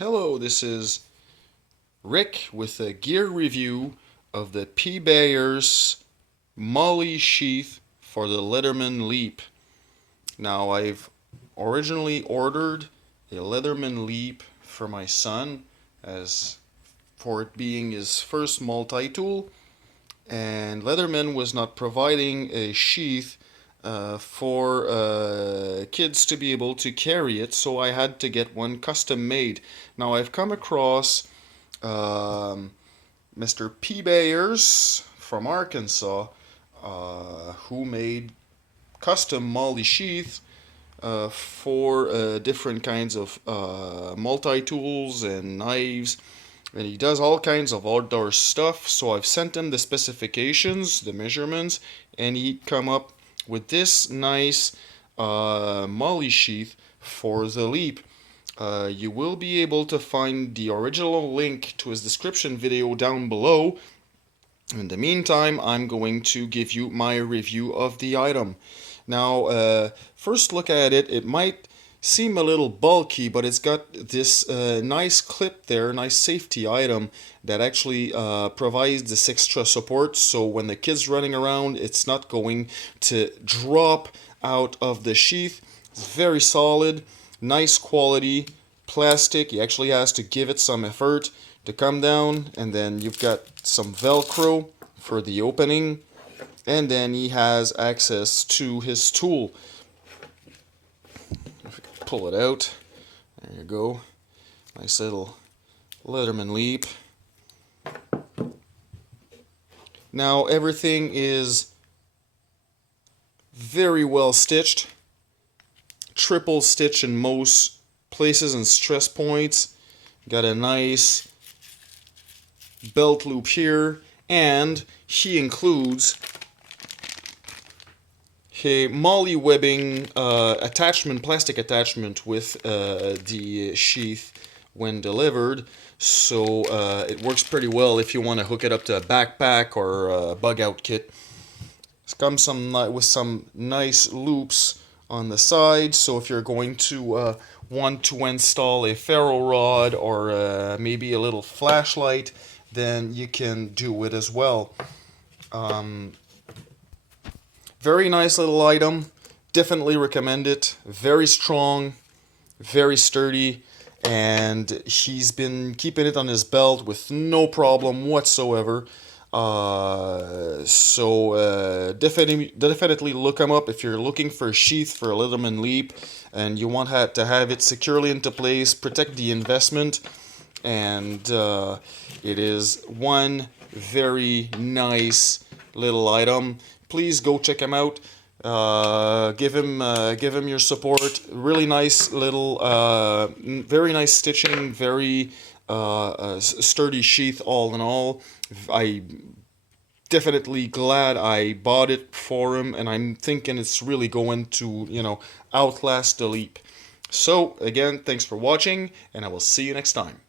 Hello, this is Rick with a gear review of the Pbayers Molle sheath for the Leatherman Leap. Now, I've originally ordered a Leatherman Leap for my son, as for it being his first multi-tool, and Leatherman was not providing a sheath for kids to be able to carry it, so I had to get one custom made. Now I've come across Mr. Pbayers from Arkansas, who made custom Molle sheath for different kinds of multi-tools and knives, and he does all kinds of outdoor stuff. So I've sent him the specifications, the measurements, and he come up with this nice Molle sheath for the Leap. You will be able to find the original link to his description video down below. In the meantime, I'm going to give you my review of the item. Now, first look at it, it might seem a little bulky, but it's got this nice clip there, nice safety item that actually provides this extra support, so when the kid's running around, it's not going to drop out of the sheath. It's very solid, nice quality plastic. He actually has to give it some effort to come down, and then you've got some Velcro for the opening, and then he has access to his tool. Pull it out. There you go. Nice little Leatherman Leap. Now everything is very well stitched. Triple stitch in most places and stress points. Got a nice belt loop here, and he includes a Molle webbing attachment, plastic attachment with the sheath when delivered, so it works pretty well if you want to hook it up to a backpack or a bug out kit. It comes with some nice loops on the side, so if you're going to want to install a ferro rod or maybe a little flashlight, then you can do it as well. Very nice little item, definitely recommend it. Very strong, very sturdy, and he's been keeping it on his belt with no problem whatsoever. Definitely look him up if you're looking for a sheath for a Leatherman Leap and you want to have it securely into place, protect the investment, and it is one very nice little item. Please go check him out. Give him your support. Really nice little, very nice stitching, very sturdy sheath. All in all, I definitely glad I bought it for him, and I'm thinking it's really going to outlast the Leap. So again, thanks for watching, and I will see you next time.